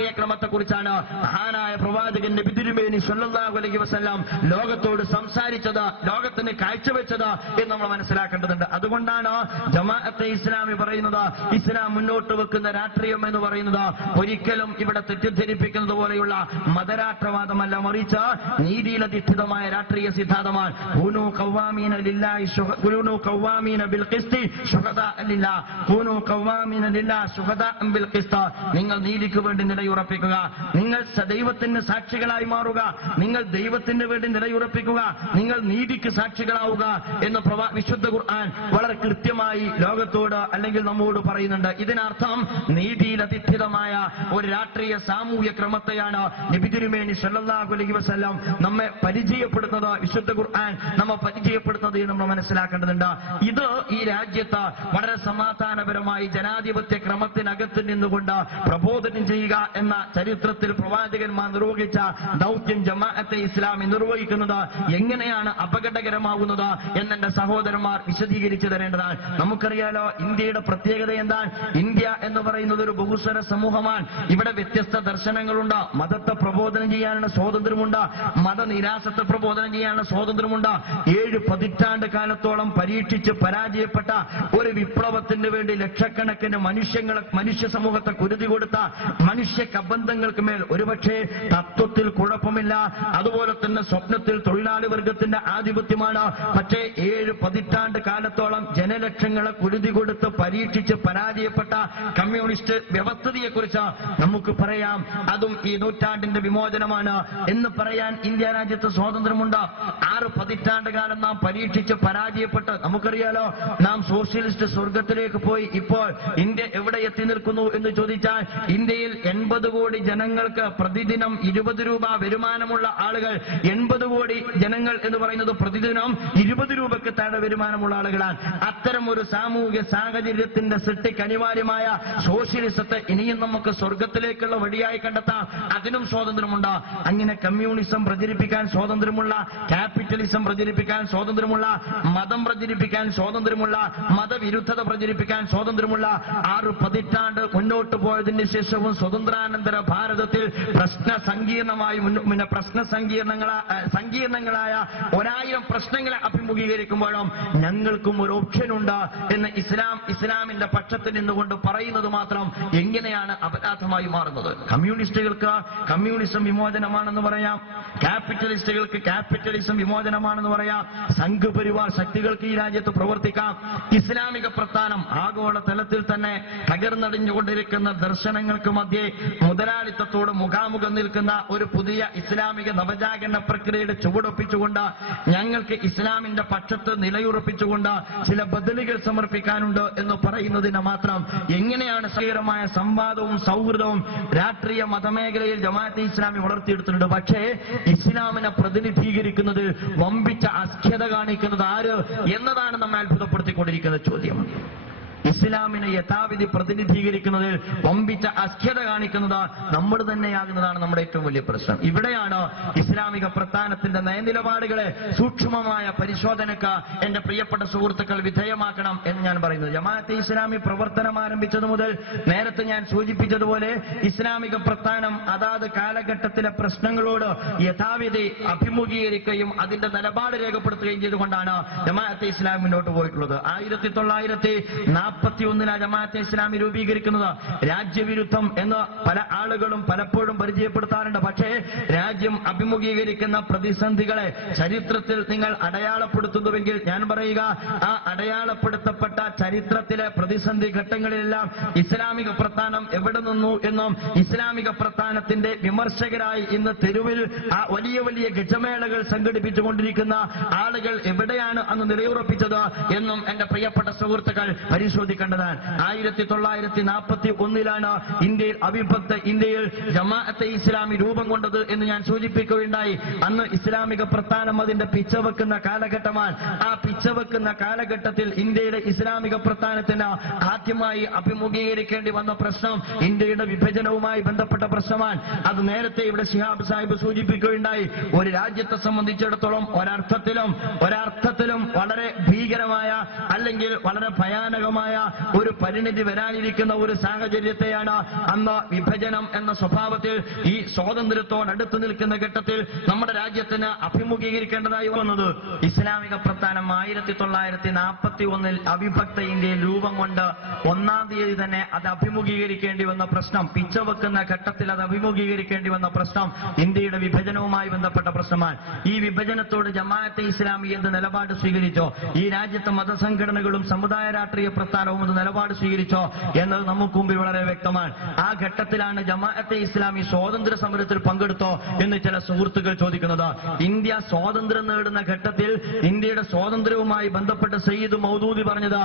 രാഷ്ട്രീയ ക്രമത്തെക്കുറിച്ചാണ് മഹാനായ പ്രവാചകൻ നബി തിരുമേനി സ്വല്ലല്ലാഹു അലൈഹി വസല്ലം ലോകത്തോട് സംസാരിച്ചത്, ലോകത്തിന് കാഴ്ചവെച്ചത് എന്ന് നമ്മൾ മനസ്സിലാക്കേണ്ടതുണ്ട്. അതുകൊണ്ടാണ് ജമാഅത്തെ ഇസ്ലാമി പറയുന്നത്, ഇസ്ലാം മുന്നോട്ട് വെക്കുന്ന രാഷ്ട്രീയം എന്ന് പറയുന്നത് ഒരിക്കലും ഇവിടെ തെറ്റിദ്ധരിപ്പിക്കുന്നത് പോലെയുള്ള മതരാഷ്ട്രവാദമല്ല, മറിച്ച് നീതിയിലധിഷ്ഠിതമായ രാഷ്ട്രീയ സിദ്ധാന്തമാണ്. കൂനൂ ഖവ്വാമീന ലില്ലാഹി കൂനൂ ഖവ്വാമീന ബിൽ ഖിസ്തി ശുഹദാഅ ലില്ലാഹ് കൂനൂ ഖവ്വാമീന ലില്ലാഹി ശുഹദാഅ ബിൽ ഖിസ്ത്. നിങ്ങൾ നീതിക്ക് വേണ്ടി നിലയുറപ്പിക്കുക, നിങ്ങൾ ദൈവത്തിന് സാക്ഷികളായി മാറുക, നിങ്ങൾ ദൈവത്തിന് വേണ്ടി നിലയുറപ്പിക്കുക, നിങ്ങൾ നീതിക്ക് സാക്ഷികളാവുക എന്ന് വിശുദ്ധ ഖുർആൻ വളരെ കൃത്യമായി ലോകത്തോട് അല്ലെങ്കിൽ നമ്മോട് പറയുന്നുണ്ട്. ഇതിനർത്ഥം നീതിയിലധിഷ്ഠിതമായ ഒരു രാഷ്ട്രീയ സാമൂഹ്യ ക്രമത്തെയാണ് നബി തിരുമേനി സ്വല്ലല്ലാഹു അലൈഹി വസല്ലം നമ്മെ പരിചയപ്പെടുന്നത്, വിശുദ്ധ ഖുർആൻ നമ്മെ പരിചയപ്പെടുന്നത് എന്ന് നമ്മൾ മനസ്സിലാക്കേണ്ടതുണ്ട്. ഇത് ഈ രാജ്യത്ത് വളരെ സമാധാനപരമായി ജനാധിപത്യ ക്രമത്തിനകത്ത് നിന്നുകൊണ്ട് പ്രബോധനം ചെയ്യുക എന്ന ചരിത്രത്തിൽ പ്രവാചകന്മാർ നിർവഹിച്ച ദൗത്യം ജമാഅത്തെ ഇസ്ലാമി നിർവഹിക്കുന്നത് എങ്ങനെയാണ് അപകടകരമാകുന്നത് എന്നെന്റെ സഹോദരന്മാർ വിശദീകരിച്ചു തരേണ്ടതാണ്. നമുക്കറിയാലോ ഇന്ത്യയുടെ പ്രത്യേകത എന്താണ്? ഇന്ത്യ എന്ന് പറയുന്നത് ഒരു ബഹുസ്വര സമൂഹമാണ്. ഇവിടെ വ്യത്യസ്ത ദർശനങ്ങളുണ്ട്, മതത്തെ പ്രബോധനം ചെയ്യാനുള്ള സ്വാതന്ത്ര്യമുണ്ട്, മതനിരാസത്തെ പ്രബോധനം ചെയ്യാനുള്ള സ്വാതന്ത്ര്യമുണ്ട്. 7 പതിറ്റാണ്ട് കാലത്തോളം പരീക്ഷിച്ച് പരാജയപ്പെട്ട ഒരു വിപ്ലവത്തിന് വേണ്ടി ലക്ഷക്കണക്കിന് മനുഷ്യ സമൂഹത്തെ കുരുതി കൊടുത്ത മനുഷ്യ കബന്ധങ്ങൾക്ക് മേൽ ഒരുപക്ഷെ തത്വത്തിൽ കുഴപ്പമില്ല, അതുപോലെ തന്നെ സ്വപ്നത്തിൽ തൊഴിലാളി വർഗത്തിന്റെ ആധിപത്യമാണ്. പക്ഷേ 7 പതിറ്റാണ്ട് കാലത്തോളം ജനലക്ഷങ്ങളെ കുരുതി കൊടുത്ത് പരീക്ഷിച്ച് പരാജയപ്പെട്ട കമ്മ്യൂണിസ്റ്റ് വ്യവസ്ഥിതിയെക്കുറിച്ച് നമുക്ക് പറയാം. അതും ഈ നൂറ്റാണ്ടിന്റെ വിമോചനമാണ് എന്ന് പറയാൻ ഇന്ത്യ രാജ്യത്ത് സ്വാതന്ത്ര്യമുണ്ട്. 6 പതിറ്റാണ്ട് കാലം നാം പരീക്ഷിച്ച് പരാജയപ്പെട്ട് നമുക്കറിയാലോ, നാം സോഷ്യലിസ്റ്റ് സ്വർഗത്തിലേക്ക് പോയി. ഇപ്പോൾ ഇന്ത്യ എവിടെ എത്തി നിൽക്കുന്നു എന്ന് ചോദിച്ചാൽ, ഇന്ത്യയിൽ 80 കോടി ജനങ്ങൾക്ക് പ്രതിദിനം 20 രൂപ വരുമാനമുള്ള ആളുകൾ, 80 കോടി ജനങ്ങൾ എന്ന് പറയുന്നത് പ്രതിദിനം 20 രൂപയ്ക്ക് താഴെ വരുമാനമുള്ള ആളുകളാണ്. അത്തരം ഒരു സാമൂഹിക സാഹചര്യത്തിന്റെ സൃഷ്ടിക്ക് അനിവാര്യമായ സോഷ്യലിസത്തെ ഇനിയും നമുക്ക് സ്വർഗത്തിലേക്കുള്ള വഴിയായി കണ്ടെത്താം. അതിനും സ്വാതന്ത്ര്യമുണ്ട്. അങ്ങനെ കമ്മ്യൂണിസം പ്രചരിപ്പിക്കാൻ സ്വാതന്ത്ര്യമുള്ള, ക്യാപിറ്റലിസം പ്രചരിപ്പിക്കാൻ സ്വാതന്ത്ര്യമുള്ള, മതം പ്രചരിപ്പിക്കാൻ സ്വാതന്ത്ര്യമുള്ള, മതവിരുദ്ധത പ്രചരിപ്പിക്കാൻ സ്വാതന്ത്ര്യമുള്ള 6 പതിറ്റാണ്ട് മുന്നോട്ട് പോയതിന് ശേഷവും സ്വതന്ത്രാനന്തര ഭാരതത്തിൽ സങ്കീർണങ്ങളായ 1000 പ്രശ്നങ്ങളെ അഭിമുഖീകരിക്കുമ്പോഴും ഞങ്ങൾക്കും ഒരു ഓപ്ഷൻ ഉണ്ട് എന്ന് ഇസ്ലാമിന്റെ പക്ഷത്തിൽ നിന്നുകൊണ്ട് പറയുന്നത് മാത്രം എങ്ങനെയാണ് അപരാധമായി മാറുന്നത്? കമ്മ്യൂണിസ്റ്റുകൾക്ക് കമ്മ്യൂണിസം വിമോചനമാണെന്ന് പറയാം, ക്യാപിറ്റലിസ്റ്റുകൾക്ക് ക്യാപിറ്റലിസം വിമോചനമാണെന്ന് പറയാം, സംഘപരിവാർ ശക്തികൾക്ക് ഈ രാജ്യത്ത് പ്രവർത്തിക്കാം. ഇസ്ലാമിക പ്രസ്ഥാനം ആഗോള തലത്തിൽ തന്നെ തകർന്നടിഞ്ഞുകൊണ്ടിരിക്കുന്ന ദർശനങ്ങൾക്ക് മധ്യേ മുതലാളിത്തത്തോട് മുഖാമുഖം നിൽക്കുന്ന ഒരു പുതിയ ഇസ്ലാമിക നവജാഗരണ പ്രക്രിയയുടെ ചുവടൊപ്പിച്ചുകൊണ്ട് ഞങ്ങൾക്ക് ഇസ്ലാമിന്റെ പക്ഷത്ത് നിലയുറപ്പിച്ചുകൊണ്ട് ചില ബദലുകൾ സമർപ്പിക്കാനുണ്ട് എന്ന് പറയുന്നതിന് മാത്രം എങ്ങനെയാണ് സഹീരമായ സംവാദവും സൗഹൃദവും രാഷ്ട്രീയ മതമേഖലയിൽ ജമാഅത്തെ ഇസ്ലാമി വളർത്തിയെടുത്തിട്ടുണ്ട്. പക്ഷേ ഇസ്ലാമിനെ പ്രതിനിധീകരിക്കുന്നത് വമ്പിച്ച അസ്ഖ്യത കാണിക്കുന്നത് ആര് എന്നതാണ് നമ്മെ അത്ഭുതപ്പെടുത്തിക്കൊണ്ടിരിക്കുന്ന ചോദ്യം. ഇസ്ലാമിനെ യഥാവിധി പ്രതിനിധീകരിക്കുന്നതിൽ വമ്പിച്ച അസ്ഖ്യത കാണിക്കുന്നത് നമ്മൾ തന്നെയാകുന്നതാണ് നമ്മുടെ ഏറ്റവും വലിയ പ്രശ്നം. ഇവിടെയാണ് ഇസ്ലാമിക പ്രസ്ഥാനത്തിന്റെ നയനിലപാടുകളെ സൂക്ഷ്മമായ പരിശോധനയ്ക്ക് എന്റെ പ്രിയപ്പെട്ട സുഹൃത്തുക്കൾ വിധേയമാക്കണം എന്ന് ഞാൻ പറയുന്നത്. ജമാഅത്തെ ഇസ്ലാമി പ്രവർത്തനം ആരംഭിച്ചത് മുതൽ നേരത്തെ ഞാൻ സൂചിപ്പിച്ചതുപോലെ ഇസ്ലാമിക പ്രസ്ഥാനം അതാത് കാലഘട്ടത്തിലെ പ്രശ്നങ്ങളോട് യഥാവിധി അഭിമുഖീകരിക്കുകയും അതിന്റെ നിലപാട് രേഖപ്പെടുത്തുകയും ചെയ്തുകൊണ്ടാണ് ജമാഅത്തെ ഇസ്ലാമി മുന്നോട്ട് പോയിട്ടുള്ളത്. 1941 ജമാഅത്തെ ഇസ്ലാമി രൂപീകരിക്കുന്നത്. രാജ്യവിരുദ്ധം എന്ന് പല ആളുകളും പലപ്പോഴും പരിചയപ്പെടുത്താറുണ്ട്. പക്ഷേ രാജ്യം അഭിമുഖീകരിക്കുന്ന പ്രതിസന്ധികളെ ചരിത്രത്തിൽ നിങ്ങൾ അടയാളപ്പെടുത്തുന്നുവെങ്കിൽ ഞാൻ പറയുക, ആ അടയാളപ്പെടുത്തപ്പെട്ട ചരിത്രത്തിലെ പ്രതിസന്ധി ഘട്ടങ്ങളിലെല്ലാം ഇസ്ലാമിക പ്രസ്ഥാനം എവിടെ നിന്നു എന്നും ഇസ്ലാമിക പ്രസ്ഥാനത്തിന്റെ വിമർശകരായി ഇന്ന് തെരുവിൽ ആ വലിയ വലിയ ഗജമേളകൾ സംഘടിപ്പിച്ചുകൊണ്ടിരിക്കുന്ന ആളുകൾ എവിടെയാണ് അന്ന് നിലയുറപ്പിച്ചത് എന്നും എന്റെ പ്രിയപ്പെട്ട സുഹൃത്തുക്കൾ പരിശോധിക്കേണ്ടതാണ്. 1941 ഇന്ത്യയിൽ അവിഭക്ത ഇന്ത്യയിൽ ജമാഅത്തെ ഇസ്ലാമി രൂപം കൊണ്ടത് എന്ന് ഞാൻ സൂചിപ്പിക്കുകയുണ്ടായി. അന്ന് ഇസ്ലാമിക പ്രസ്ഥാനം അതിന്റെ പിച്ചവെക്കുന്ന കാലഘട്ടമാണ്. ആ പിച്ചവെക്കുന്ന കാലഘട്ടത്തിൽ ഇന്ത്യയുടെ ഇസ്ലാമിക പ്രസ്ഥാനത്തിന് ആദ്യമായി അഭിമുഖീകരിക്കേണ്ടി വന്ന പ്രശ്നം ഇന്ത്യയുടെ വിഭജനവുമായി ബന്ധപ്പെട്ട പ്രശ്നമാണ്. അത് നേരത്തെ ഇവിടെ ശിഹാബ് സാഹിബ് സൂചിപ്പിക്കുകയുണ്ടായി. ഒരു രാജ്യത്തെ സംബന്ധിച്ചിടത്തോളം ഒരർത്ഥത്തിലും വളരെ ഭീകരമായ അല്ലെങ്കിൽ വളരെ ഭയാനകമായ ഒരു പരിണിതി വരാനിരിക്കുന്ന ഒരു സാഹചര്യത്തെയാണ് അന്ന് വിഭജനം എന്ന സ്വഭാവത്തിൽ ഈ സ്വാതന്ത്ര്യത്തോടടുത്ത് നിൽക്കുന്ന ഘട്ടത്തിൽ നമ്മുടെ രാജ്യത്തിന് അഭിമുഖീകരിക്കേണ്ടതായി വന്നത്. ഇസ്ലാമിക പ്രസ്ഥാനം 1941 അവിഭക്ത ഇന്ത്യയിൽ രൂപം കൊണ്ട് 1-ാം തീയതി തന്നെ അത് അഭിമുഖീകരിക്കേണ്ടി വന്ന പ്രശ്നം, പിച്ചവെക്കുന്ന ഘട്ടത്തിൽ അത് അഭിമുഖീകരിക്കേണ്ടി വന്ന പ്രശ്നം ഇന്ത്യയുടെ വിഭജനവുമായി ബന്ധപ്പെട്ട പ്രശ്നമാണ്. ഈ വിഭജനത്തോട് ജമാഅത്തെ ഇസ്ലാമി എന്ത് നിലപാട് സ്വീകരിച്ചോ, ഈ രാജ്യത്തെ മതസംഘടനകളും സമുദായ രാഷ്ട്രീയ പ്രസ്ഥാനവും അത് നിലപാട് സ്വീകരിച്ചോ എന്നത് നമുക്ക് മുമ്പിൽ വളരെ വ്യക്തമാണ്. ആ ഘട്ടത്തിലാണ് ജമാഅത്തെ ഇസ്ലാമി സ്വാതന്ത്ര്യ സമരത്തിൽ പങ്കെടുത്തോ എന്ന് ചില സുഹൃത്തുക്കൾ ചോദിക്കുന്നത്. ഇന്ത്യ സ്വാതന്ത്ര്യം നേടുന്ന ഘട്ടത്തിൽ ഇന്ത്യയുടെ സ്വാതന്ത്ര്യവുമായി ബന്ധപ്പെട്ട് സയ്യിദ് മൗദൂദി പറഞ്ഞത്,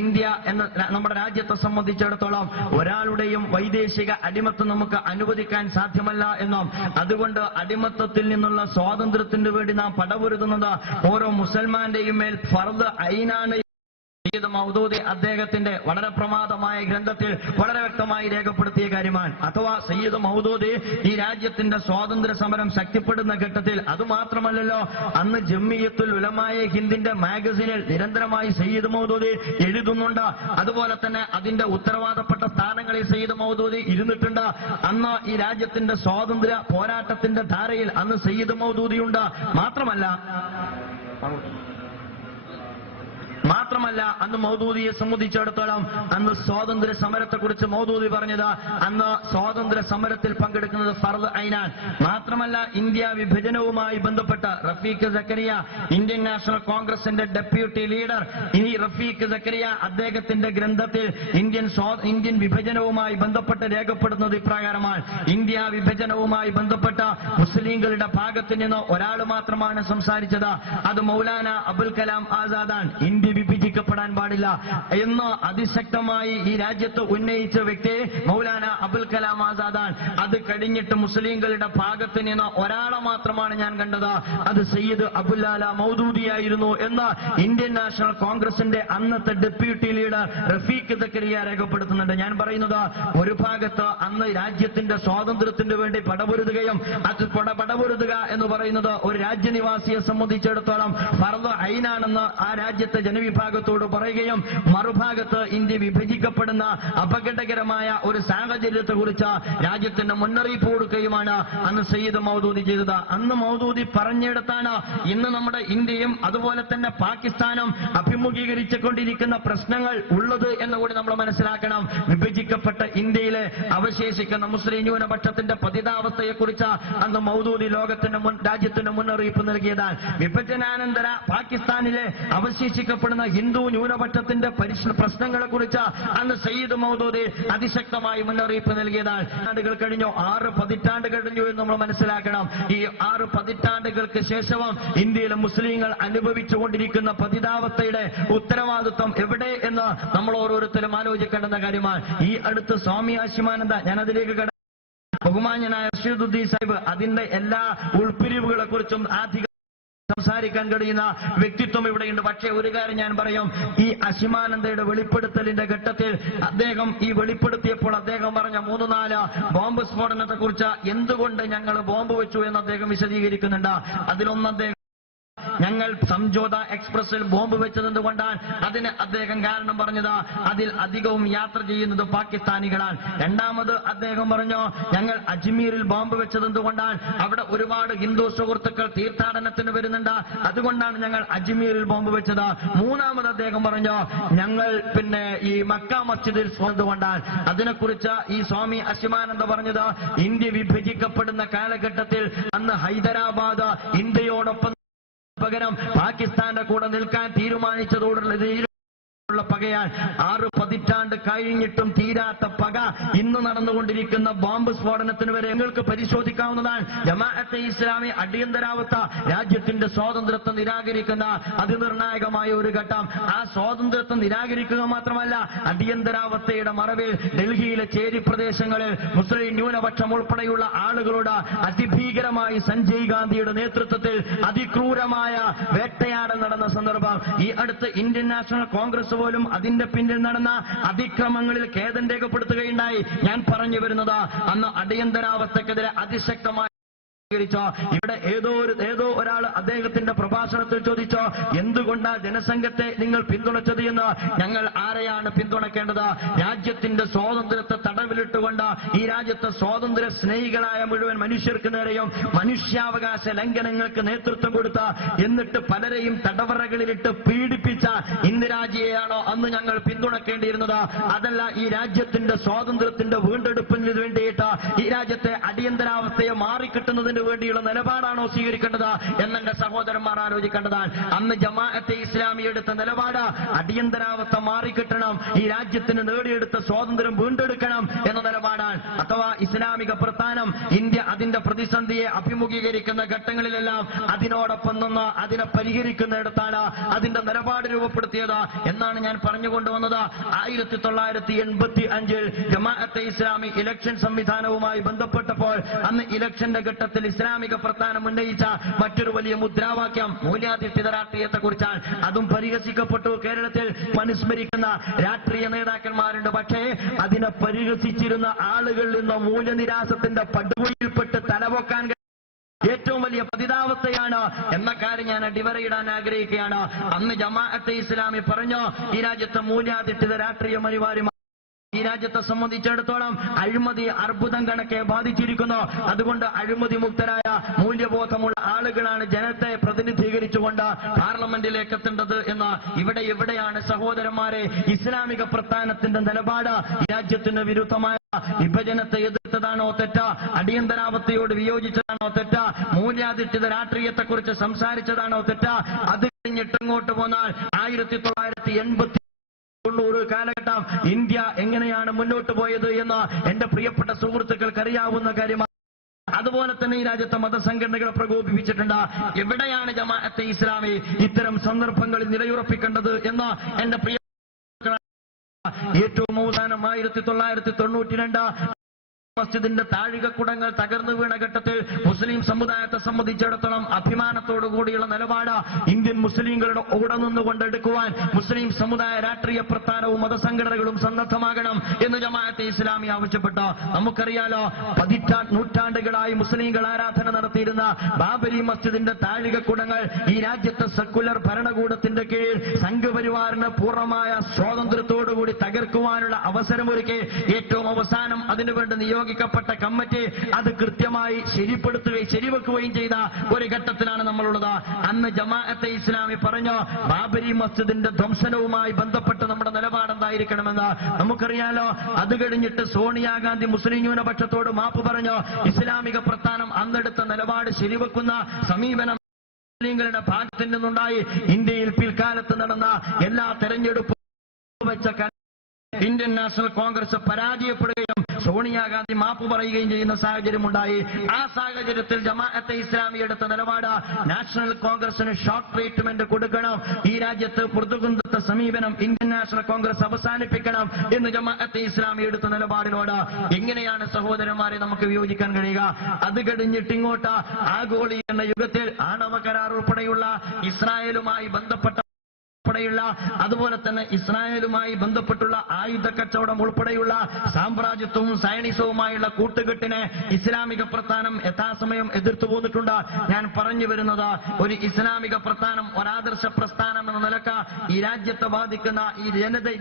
ഇന്ത്യ എന്ന നമ്മുടെ രാജ്യത്തെ സംബന്ധിച്ചിടത്തോളം ഒരാളുടെയും വൈദേശിക അടിമത്തം നമുക്ക് അനുവദിക്കാൻ സാധ്യമല്ല എന്നും, അതുകൊണ്ട് അടിമത്തത്തിൽ നിന്നുള്ള സ്വാതന്ത്ര്യത്തിന് വേണ്ടി നാം പടപൊരുതുന്നത് ഓരോ മുസൽമാന്റെയും മേൽ ഫർദ് ഐനാണ്. സയ്യിദ് മൗദൂദി അദ്ദേഹത്തിന്റെ വളരെ പ്രമാദമായ ഗ്രന്ഥത്തിൽ വളരെ വ്യക്തമായി രേഖപ്പെടുത്തിയ കാര്യമാണ്. അഥവാ സയ്യിദ് മൗദൂദി ഈ രാജ്യത്തിന്റെ സ്വാതന്ത്ര്യ സമരം ശക്തിപ്പെടുന്ന ഘട്ടത്തിൽ, അതുമാത്രമല്ലല്ലോ അന്ന് ജംഇയ്യത്തുൽ ഉലമായെ ഹിന്ദിന്റെ മാഗസിനിൽ നിരന്തരമായി സയ്യിദ് മൗദൂദി എഴുതുന്നുണ്ട്. അതുപോലെ തന്നെ അതിന്റെ ഉത്തരവാദപ്പെട്ട സ്ഥാനങ്ങളിൽ സയ്യിദ് മൗദൂദി ഇരുന്നിട്ടുണ്ട്. അന്ന് ഈ രാജ്യത്തിന്റെ സ്വാതന്ത്ര്യ പോരാട്ടത്തിന്റെ ധാരയിൽ അന്ന് സയ്യിദ് മൗദൂദിയുണ്ട്. മാത്രമല്ല അന്ന് മൗദൂദിയെ സംബന്ധിച്ചിടത്തോളം അന്ന് സ്വാതന്ത്ര്യ സമരത്തെക്കുറിച്ച് മൗദൂദി പറഞ്ഞത്, അന്ന് സ്വാതന്ത്ര്യ സമരത്തിൽ പങ്കെടുക്കുന്നത് ഫർദ് ഐനാൻ. മാത്രമല്ല ഇന്ത്യ വിഭജനവുമായി ബന്ധപ്പെട്ട് റഫീഖ് സക്കരിയ, ഇന്ത്യൻ നാഷണൽ കോൺഗ്രസിന്റെ ഡെപ്യൂട്ടി ലീഡർ, ഇനി റഫീഖ് സക്കരിയ അദ്ദേഹത്തിന്റെ ഗ്രന്ഥത്തിൽ ഇന്ത്യൻ വിഭജനവുമായി ബന്ധപ്പെട്ട് രേഖപ്പെടുന്നത് ഇപ്രകാരമാണ്: ഇന്ത്യ വിഭജനവുമായി ബന്ധപ്പെട്ട മുസ്ലിങ്ങളുടെ ഭാഗത്ത് നിന്ന് ഒരാൾ മാത്രമാണ് സംസാരിച്ചത്, അത് മൗലാന അബുൽ കലാം ആസാദാണ്. ഇന്ത്യ വിഭജിക്കപ്പെടാൻ പാടില്ല എന്ന് അതിശക്തമായി ഈ രാജ്യത്ത് ഉന്നയിച്ച വ്യക്തി മൗലാന അബുൽ കലാം ആസാദാണ്. അത് കഴിഞ്ഞിട്ട് മുസ്ലിങ്ങളുടെ ഭാഗത്ത് നിന്ന് ഒരാളെ മാത്രമാണ് ഞാൻ കണ്ടത്, അത് സയ്യിദ് അബുല്ലാല മൗദൂദിയായിരുന്നു എന്ന് ഇന്ത്യൻ നാഷണൽ കോൺഗ്രസിന്റെ അന്നത്തെ ഡെപ്യൂട്ടി ലീഡർ റഫീഖ് സക്കരിയ രേഖപ്പെടുത്തുന്നുണ്ട്. ഞാൻ പറയുന്നത്, ഒരു ഭാഗത്ത് അന്ന് രാജ്യത്തിന്റെ സ്വാതന്ത്ര്യത്തിന് വേണ്ടി പടപൊരുതുകയും, അത് പടപൊരുതുക എന്ന് പറയുന്നത് ഒരു രാജ്യനിവാസിയെ സംബന്ധിച്ചിടത്തോളം ഫർദ് ഐനാണെന്ന് ആ രാജ്യത്തെ ജനവിഭാഗത്തോട് പറയുകയും, മറുഭാഗത്ത് ഇന്ത്യ വിഭജിക്കപ്പെടുന്ന അപകടകരമായ ഒരു സാഹചര്യത്തെ കുറിച്ച് രാജ്യത്തിന്റെ മുന്നറിയിപ്പ് കൊടുക്കുകയുമാണ് അന്ന് സയ്യിദ് മൗദൂദി ചെയ്തത്. അന്ന് മൗദൂദി പറഞ്ഞെടുത്താണ് ഇന്ന് നമ്മുടെ ഇന്ത്യയും അതുപോലെ തന്നെ പാകിസ്ഥാനും അഭിമുഖീകരിച്ചുകൊണ്ടിരിക്കുന്ന പ്രശ്നങ്ങൾ ഉള്ളത് എന്നുകൂടി നമ്മൾ മനസ്സിലാക്കണം. വിഭജിക്കപ്പെട്ട ഇന്ത്യയിലെ അവശേഷിക്കുന്ന മുസ്ലിം ന്യൂനപക്ഷത്തിന്റെ പതിതാവസ്ഥയെക്കുറിച്ച് അന്ന് മൗദൂദി രാജ്യത്തിന് മുന്നറിയിപ്പ് നൽകിയതാണ്. വിഭജനാനന്തര പാകിസ്ഥാനിലെ അവശേഷിക്കപ്പെടുന്ന ഹിന്ദു ന്യൂനപക്ഷത്തിന്റെ പ്രശ്നങ്ങളെ കുറിച്ച് അന്ന് സയ്യിദ് മൗദൂദി അതിശക്തമായി മുന്നറിയിപ്പ് നൽകിയതാണ്. പതിറ്റാണ്ടുകൾ കഴിഞ്ഞു, 6 പതിറ്റാണ്ട് കഴിഞ്ഞു എന്ന് നമ്മൾ മനസ്സിലാക്കണം. ഈ 6 പതിറ്റാണ്ടുകൾക്ക് ശേഷവും ഇന്ത്യയിലെ മുസ്ലിങ്ങൾ അനുഭവിച്ചുകൊണ്ടിരിക്കുന്ന പതിതാവസ്ഥയുടെ ഉത്തരവാദിത്വം എവിടെ എന്ന് നമ്മൾ ഓരോരുത്തരും ആലോചിക്കേണ്ടുന്ന കാര്യമാണ്. ഈ അടുത്ത് സ്വാമി ആശിമാനന്ദ, ഞാൻ അതിലേക്ക് ബഹുമാന്യനായ റഷീദുദ്ദീൻ സാഹിബ് അതിന്റെ എല്ലാ ഉൾപ്പിരിവുകളെ കുറിച്ചും സംസാരിക്കാൻ കഴിയുന്ന വ്യക്തിത്വം ഇവിടെയുണ്ട്. പക്ഷേ ഒരു കാര്യം ഞാൻ പറയും, ഈ അശിമാനന്ദയുടെ വെളിപ്പെടുത്തലിന്റെ ഘട്ടത്തിൽ അദ്ദേഹം ഈ വെളിപ്പെടുത്തിയപ്പോൾ അദ്ദേഹം പറഞ്ഞ 3-4 ബോംബ് സ്ഫോടനത്തെ കുറിച്ച് എന്തുകൊണ്ട് ഞങ്ങൾ ബോംബ് വെച്ചു എന്ന് അദ്ദേഹം വിശദീകരിക്കുന്നുണ്ട്. അതിലൊന്ന് അദ്ദേഹം ഞങ്ങൾ സംജോത എക്സ്പ്രസിൽ ബോംബ് വെച്ചതെന്തുകൊണ്ടാണ്, അതിന് അദ്ദേഹം കാരണം പറഞ്ഞത് അതിൽ അധികവും യാത്ര ചെയ്യുന്നത് പാകിസ്ഥാനികളാണ്. രണ്ടാമത് അദ്ദേഹം പറഞ്ഞു ഞങ്ങൾ അജ്മീറിൽ ബോംബ് വെച്ചതെന്തുകൊണ്ടാണ്, അവിടെ ഒരുപാട് ഹിന്ദു സുഹൃത്തുക്കൾ തീർത്ഥാടനത്തിന് വരുന്നുണ്ട്, അതുകൊണ്ടാണ് ഞങ്ങൾ അജ്മീറിൽ ബോംബ് വെച്ചത്. മൂന്നാമത് അദ്ദേഹം പറഞ്ഞു ഞങ്ങൾ ഈ മക്ക മസ്ജിദിൽ കൊണ്ടാണ്. അതിനെക്കുറിച്ച് ഈ സ്വാമി അശിമാനന്ദ പറഞ്ഞത്, ഇന്ത്യ വിഭജിക്കപ്പെടുന്ന കാലഘട്ടത്തിൽ അന്ന് ഹൈദരാബാദ് ഇന്ത്യയോടൊപ്പം പകരം പാകിസ്ഥാന്റെ കൂടെ നിൽക്കാൻ തീരുമാനിച്ചതോടുള്ള പകയാണ്. 6 പതിറ്റാണ്ട് കഴിഞ്ഞിട്ടും തീരാത്ത പക ഇന്ന് നടന്നുകൊണ്ടിരിക്കുന്ന ബോംബ് സ്ഫോടനത്തിന് വരെ നിങ്ങൾക്ക് പരിശോധിക്കാവുന്നതാണ്. ജമാഅത്തെ ഇസ്ലാമി അടിയന്തരാവസ്ഥ രാജ്യത്തിന്റെ സ്വാതന്ത്ര്യത്തെ നിരാകരിക്കുന്ന അതിനിർണായകമായ ഒരു ഘട്ടം. ആ സ്വാതന്ത്ര്യത്തെ നിരാകരിക്കുക മാത്രമല്ല, അടിയന്തരാവസ്ഥയുടെ മറവിൽ ഡൽഹിയിലെ ചേരി പ്രദേശങ്ങളിൽ മുസ്ലിം ന്യൂനപക്ഷം ഉൾപ്പെടെയുള്ള ആളുകളോട് അതിഭീകരമായി സഞ്ജയ് ഗാന്ധിയുടെ നേതൃത്വത്തിൽ അതിക്രൂരമായ വേട്ടയാടൽ നടന്ന സന്ദർഭം ഈ അടുത്ത് ഇന്ത്യൻ നാഷണൽ കോൺഗ്രസ് പോലും അതിന്റെ പിന്നിൽ നടന്ന അതിക്രമങ്ങളിൽ ഖേദം രേഖപ്പെടുത്തുകയുണ്ടായി. ഞാൻ പറഞ്ഞു വരുന്നത്, അന്ന് അടിയന്തരാവസ്ഥക്കെതിരെ അതിശക്തമായ ഇവിടെ ഏതോ ഒരാൾ അദ്ദേഹത്തിന്റെ പ്രഭാഷണത്തിൽ ചോദിച്ചോ, എന്തുകൊണ്ടാ ജനസംഘത്തെ നിങ്ങൾ പിന്തുണച്ചത് എന്ന്. ഞങ്ങൾ ആരെയാണ് പിന്തുണക്കേണ്ടത്? രാജ്യത്തിന്റെ സ്വാതന്ത്ര്യത്തെ തടവിലിട്ടുകൊണ്ട് ഈ രാജ്യത്തെ സ്വാതന്ത്ര്യ സ്നേഹികളായ മുഴുവൻ മനുഷ്യർക്ക് നേരെയും മനുഷ്യാവകാശ ലംഘനങ്ങൾക്ക് നേതൃത്വം കൊടുത്ത, എന്നിട്ട് പലരെയും തടവറകളിലിട്ട് പീഡിപ്പിച്ച ഇന്ദിരാജിയെയാണോ അന്ന് ഞങ്ങൾ പിന്തുണക്കേണ്ടിയിരുന്നത്? അതല്ല ഈ രാജ്യത്തിന്റെ സ്വാതന്ത്ര്യത്തിന്റെ വീണ്ടെടുപ്പിന് വേണ്ടിയിട്ട് ഈ രാജ്യത്തെ അടിയന്തരാവസ്ഥയെ മാറിക്കിട്ടുന്നതിന് വേണ്ടിയുള്ള നിലപാടാണോ സ്വീകരിക്കേണ്ടത് എന്നെ സഹോദരന്മാർ ആലോചിക്കേണ്ടതാണ്. അന്ന് ജമാഅത്തെ ഇസ്ലാമി എടുത്ത നിലപാട് അടിയന്തരാവസ്ഥ മാറിക്കിട്ടണം, ഈ രാജ്യത്തിന് നേടിയെടുത്ത സ്വാതന്ത്ര്യം വീണ്ടെടുക്കണം എന്ന നിലപാടാണ്. അഥവാ ഇസ്ലാമിക പ്രസ്ഥാനം ഇന്ത്യ അതിന്റെ പ്രതിസന്ധിയെ അഭിമുഖീകരിക്കുന്ന ഘട്ടങ്ങളിലെല്ലാം അതിനോടൊപ്പം നിന്ന് അതിനെ പരിഹരിക്കുന്നിടത്താണ് അതിന്റെ നിലപാട് രൂപപ്പെടുത്തിയത് എന്നാണ് ഞാൻ പറഞ്ഞുകൊണ്ടുവന്നത്. 1985 ജമാഅത്തെ ഇസ്ലാമി ഇലക്ഷൻ സംവിധാനവുമായി ബന്ധപ്പെട്ടപ്പോൾ അന്ന് ഇലക്ഷന്റെ ഘട്ടത്തിൽ ഇസ്ലാമിക പ്രസ്ഥാനം ഉന്നയിച്ച മറ്റൊരു വലിയ മുദ്രാവാക്യം മൂല്യാധിഷ്ഠിത രാഷ്ട്രീയത്തെക്കുറിച്ചാണ്. അതും പരിഹസിക്കപ്പെട്ടു. കേരളത്തിൽ അനുസ്മരിക്കുന്ന രാഷ്ട്രീയ നേതാക്കന്മാരുണ്ട്. പക്ഷേ അതിനെ പരിഹസിച്ചിരുന്ന ആളുകളിൽ നിന്ന് മൂല്യനിരാസത്തിന്റെ പടുകുഴിയിൽപ്പെട്ട് തലപൊക്കാൻ ഏറ്റവും വലിയ പതിതാവസ്ഥയാണ് എന്ന കാര്യം ഞാൻ അടിവരയിടാൻ ആഗ്രഹിക്കുകയാണ്. അന്ന് ജമാഅത്തെ ഇസ്ലാമി പറഞ്ഞു, ഈ രാജ്യത്തെ മൂല്യാധിഷ്ഠിത രാഷ്ട്രീയം അനിവാര്യമാണ്. ഈ രാജ്യത്തെ സംബന്ധിച്ചിടത്തോളം അഴിമതി അർബുദം കണക്കെ ബാധിച്ചിരിക്കുന്നു. അതുകൊണ്ട് അഴിമതി മുക്തരായ മൂല്യബോധമുള്ള ആളുകളാണ് ജനത്തെ പ്രതിനിധീകരിച്ചുകൊണ്ട് പാർലമെന്റിലേക്ക് എത്തേണ്ടത് എന്ന്. എവിടെയാണ് സഹോദരന്മാരെ ഇസ്ലാമിക പ്രസ്ഥാനത്തിന്റെ നിലപാട്? ഈ രാജ്യത്തിന് വിരുദ്ധമായ വിഭജനത്തെ എതിർത്തതാണോ തെറ്റ്? അടിയന്തരാവസ്ഥയോട് വിയോജിച്ചതാണോ തെറ്റ്? മൂല്യാധിഷ്ഠിത രാഷ്ട്രീയത്തെക്കുറിച്ച് സംസാരിച്ചതാണോ തെറ്റ്? അത് കഴിഞ്ഞിട്ടിങ്ങോട്ട് പോന്നാൽ 1980 കാലഘട്ടം ഇന്ത്യ എങ്ങനെയാണ് മുന്നോട്ട് പോയത് എന്ന് എന്റെ പ്രിയപ്പെട്ട സുഹൃത്തുക്കൾക്ക് അറിയാവുന്ന കാര്യമാണ്. അതുപോലെ തന്നെ ഈ രാജ്യത്തെ മതസംഘടനകളെ പ്രകോപിപ്പിച്ചിട്ടുണ്ട്. എവിടെയാണ് ജമാഅത്തെ ഇസ്ലാമി ഇത്തരം സന്ദർഭങ്ങളിൽ നിലയുറപ്പിക്കേണ്ടത് എന്ന് എന്റെ പ്രിയ ഏറ്റവും അവസാനം 1992 മസ്ജിദിന്റെ താഴികക്കുടങ്ങൾ തകർന്നു വീണ ഘട്ടത്തിൽ മുസ്ലിം സമുദായത്തെ സംബന്ധിച്ചിടത്തോളം അഭിമാനത്തോടു കൂടിയുള്ള നിലപാട് ഇന്ത്യൻ മുസ്ലിങ്ങളുടെ കൂടെ നിന്നുകൊണ്ട് എടുക്കുവാൻ മുസ്ലിം സമുദായ രാഷ്ട്രീയ പ്രസ്ഥാനവും മതസംഘടനകളും സന്നദ്ധമാകണം എന്ന് ജമാഅത്തെ ഇസ്ലാമി ആവശ്യപ്പെട്ടു. നമുക്കറിയാലോ, നൂറ്റാണ്ടുകളായി മുസ്ലിങ്ങൾ ആരാധന നടത്തിയിരുന്ന ബാബരി മസ്ജിദിന്റെ താഴികക്കുടങ്ങൾ ഈ രാജ്യത്തെ സെക്കുലർ ഭരണകൂടത്തിന്റെ കീഴിൽ സംഘപരിവാറിന് പൂർണ്ണമായ സ്വാതന്ത്ര്യത്തോടുകൂടി തകർക്കുവാനുള്ള അവസരമൊരുക്കി ഏറ്റവും അവസാനം അതിനുവേണ്ടി നിയോഗിക്കപ്പെട്ട കമ്മിറ്റി അത് കൃത്യമായി ശരിവെക്കുകയും ചെയ്ത ഒരു ഘട്ടത്തിലാണ് നമ്മളുള്ളത്. അന്ന് ജമാഅത്തെ ഇസ്ലാമി പറഞ്ഞു, ബാബരി മസ്ജിദിന്റെ ധ്വംസനവുമായി ബന്ധപ്പെട്ട് നമ്മുടെ നിലപാടെന്തായിരിക്കണമെന്ന്. നമുക്കറിയാലോ, അത് കഴിഞ്ഞിട്ട് സോണിയാഗാന്ധി മുസ്ലിം ന്യൂനപക്ഷത്തോട് മാപ്പ് പറഞ്ഞു. ഇസ്ലാമിക പ്രസ്ഥാനം അന്നെടുത്ത നിലപാട് ശരിവെക്കുന്ന സമീപനം മുസ്ലിങ്ങളുടെ ഭാഗത്തു നിന്നുണ്ടായി. ഇന്ത്യയിൽ പിൽക്കാലത്ത് നടന്ന എല്ലാ തെരഞ്ഞെടുപ്പും വെച്ച ഇന്ത്യൻ നാഷണൽ കോൺഗ്രസ് പരാജയപ്പെടുകയും സോണിയാഗാന്ധി മാപ്പ് പറയുകയും ചെയ്യുന്ന സാഹചര്യമുണ്ടായി. ആ സാഹചര്യത്തിൽ ജമാഅത്തെ ഇസ്ലാമി എടുത്ത നിലപാട് നാഷണൽ കോൺഗ്രസിന് ഷോക്ക് ട്രീറ്റ്മെന്റ് കൊടുക്കണം, ഈ രാജ്യത്ത് പൊതുകുന്തത്തെ സമീപനം ഇന്ത്യൻ നാഷണൽ കോൺഗ്രസ് അവസാനിപ്പിക്കണം എന്ന് ജമാഅത്തെ ഇസ്ലാമി എടുത്ത നിലപാടിനോട് എങ്ങനെയാണ് സഹോദരന്മാരെ നമുക്ക് വിയോജിക്കാൻ കഴിയുക? അത് കഴിഞ്ഞിട്ട് ഇങ്ങോട്ട് ആഗോളീകരണ യുഗത്തിൽ ആണവ കരാർ ഉൾപ്പെടെയുള്ള ഇസ്രായേലുമായി ബന്ധപ്പെട്ട അതുപോലെ തന്നെ ഇസ്രായേലുമായി ബന്ധപ്പെട്ടുള്ള ആയുധ കച്ചവടം ഉൾപ്പെടെയുള്ള സാമ്രാജ്യത്വവും സൈനിസവുമായുള്ള കൂട്ടുകെട്ടിനെ ഇസ്ലാമിക പ്രസ്ഥാനം യഥാസമയം എതിർത്തു പോന്നിട്ടുണ്ട്. ഞാൻ പറഞ്ഞു വരുന്നത്, ഒരു ഇസ്ലാമിക പ്രസ്ഥാനം ഒരാദർശ പ്രസ്ഥാനം എന്ന നിലക്ക് ഈ രാജ്യത്തെ ബാധിക്കുന്ന ഈ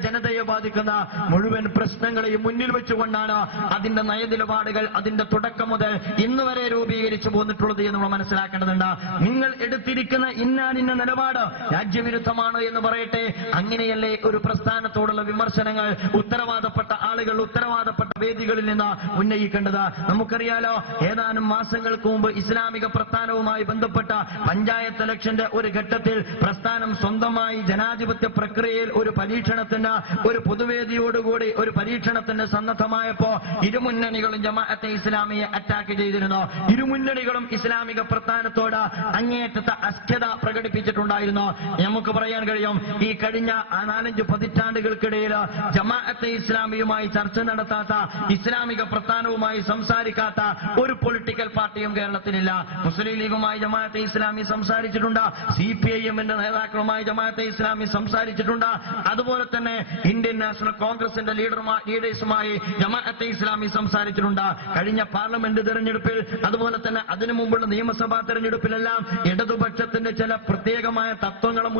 ജനതയെ ബാധിക്കുന്ന മുഴുവൻ പ്രശ്നങ്ങളെയും മുന്നിൽ വെച്ചുകൊണ്ടാണ് അതിന്റെ നയനിലപാടുകൾ അതിന്റെ തുടക്കം മുതൽ ഇന്ന് വരെ രൂപീകരിച്ചു പോന്നിട്ടുള്ളത് എന്ന് നമ്മൾ മനസ്സിലാക്കേണ്ടതുണ്ട്. നിങ്ങൾ എടുത്തിരിക്കുന്ന ഇന്ന നിലപാട് രാജ്യവിരുദ്ധമാണ് എന്ന് പറയട്ടെ, അങ്ങനെയല്ലേ ഒരു പ്രസ്ഥാനത്തോടുള്ള വിമർശനങ്ങൾ ഉത്തരവാദപ്പെട്ട ആളുകൾ ഉത്തരവാദപ്പെട്ട വേദികളിൽ നിന്ന് ഉന്നയിക്കേണ്ടത്? നമുക്കറിയാലോ, ഏതാനും മാസങ്ങൾക്ക് മുമ്പ് ഇസ്ലാമിക പ്രസ്ഥാനവുമായി ബന്ധപ്പെട്ട പഞ്ചായത്ത് ഇലക്ഷന്റെ ഒരു ഘട്ടത്തിൽ പ്രസ്ഥാനം സ്വന്തമായി ജനാധിപത്യ പ്രക്രിയയിൽ ഒരു പരീക്ഷണത്തിന് ഒരു പൊതുവേദിയോടുകൂടി ഒരു പരീക്ഷണത്തിന് സന്നദ്ധമായപ്പോ ഇരുമുന്നണികളും ജമാഅത്തെ ഇസ്ലാമിയെ അറ്റാക്ക് ചെയ്തിരുന്നു. ഇരുമുന്നണികളും ഇസ്ലാമിക പ്രസ്ഥാനത്തോട് അങ്ങേയറ്റത്തെ അസ്ഥ്യത പ്രകടിപ്പിച്ചിട്ടുണ്ടായിരുന്നു. നമുക്ക് പറയാൻ കഴിയും, നമുക്കറിയാം, ഈ കഴിഞ്ഞ 4-5 പതിറ്റാണ്ടുകൾക്കിടയിൽ ജമാഅത്തെ ഇസ്ലാമിയുമായി ചർച്ച നടത്താത്ത, ഇസ്ലാമിക പ്രസ്ഥാനവുമായി സംസാരിക്കാത്ത ഒരു പൊളിറ്റിക്കൽ പാർട്ടിയും കേരളത്തിലില്ല. മുസ്ലിം ലീഗുമായി ജമാഅത്തെ ഇസ്ലാമി സംസാരിച്ചിട്ടുണ്ട്, CPIM-ന്റെ നേതാക്കളുമായി ജമാഅത്തെ ഇസ്ലാമി സംസാരിച്ചിട്ടുണ്ട്, അതുപോലെ തന്നെ ഇന്ത്യൻ നാഷണൽ കോൺഗ്രസിന്റെ ലീഡേഴ്സുമായി ജമാഅത്തെ ഇസ്ലാമി സംസാരിച്ചിട്ടുണ്ട്. കഴിഞ്ഞ പാർലമെന്റ് തെരഞ്ഞെടുപ്പിൽ, അതുപോലെ തന്നെ അതിനു മുമ്പുള്ള നിയമസഭാ തെരഞ്ഞെടുപ്പിലെല്ലാം ഇടതുപക്ഷത്തിന്റെ ചില പ്രത്യേകമായ തത്വങ്ങളും